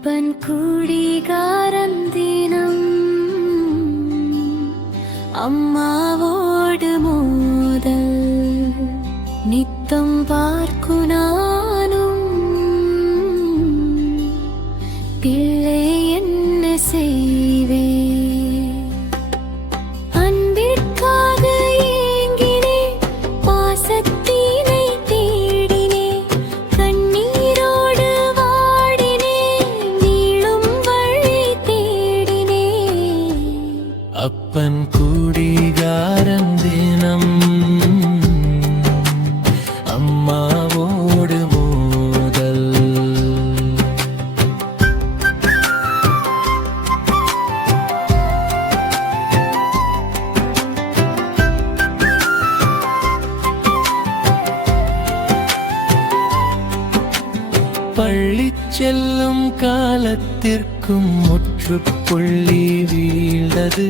அப்பன் குடிகாரம் தினம் அம்மாவோடு மோதல் நித்தம் பார்க்குனானும் பிள்ளை என்ன செய்வே அன்பிற்காக ஏங்கினே பாசத்தினை தேடினே கண்ணீரோடு வாடினே நீளும் வழி தேடினே அப்பன் குடிகாரம் தினம் அம்மாவோடு மோதல் பள்ளி செல்லும் காலத்திற்கும் முற்றுப்புள்ளி வீழ்ந்தது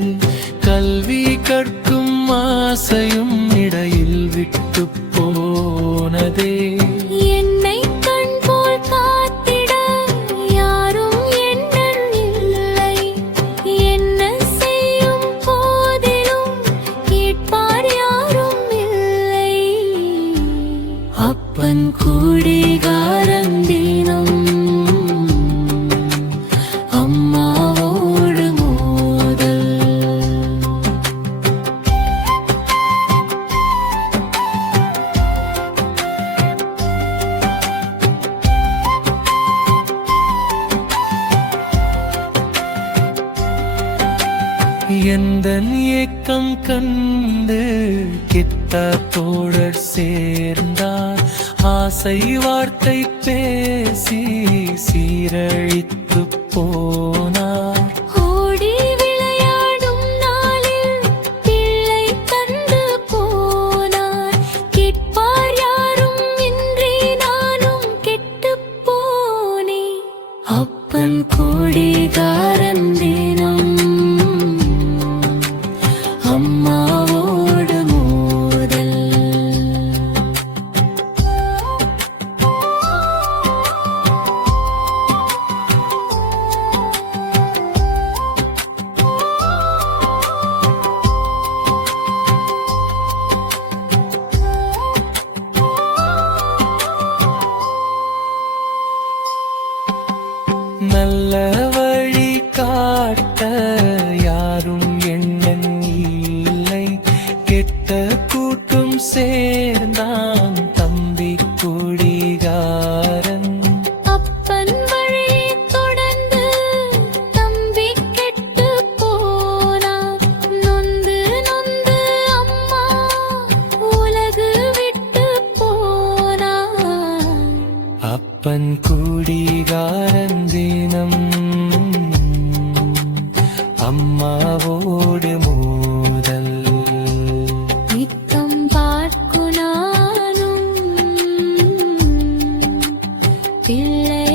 கல்வி கற்கும் ஆசையும் இடையில் விட்டு போனதே என்னை கண் போல் காத்திட யாரும் எண்ணல் இல்லை என்ன செய்யும் போதிலும் கேட்பார் யாரும் இல்லை அப்பன் குடிகாரம் தினம் அம்மாவோடு மோதல் எந்தன் ஏக்கம் கண்டு கிட்ட தோழர் சேர்ந்தார் ஆசை வார்த்தை பேசி சீரழித்து போனார் ஓடி விளையாடும் நாளில் பிள்ளை தந்து போனார் கேட்பார் யாரும் இன்றி நானும் கெட்டுப் போனேன் அப்பன் குடிகாரம் தினம் அம்மாவோடு மோதல் நல்ல வழி காட்ட யாரும் எண்ணம் இல்லை கெட்ட கூட்டும் சேர்ந்தான் தம்பி குடிகாரன் அப்பன் வழியை தொடர்ந்து தம்பி கெட்டுப் போனான் நொந்து நொந்து அம்மா உலகு விட்டு போனான் அப்பன் குடிகாரன் தினம் அம்மாவோடு மோதல் நித்தம் பார்க்கு நானும் பிள்ளை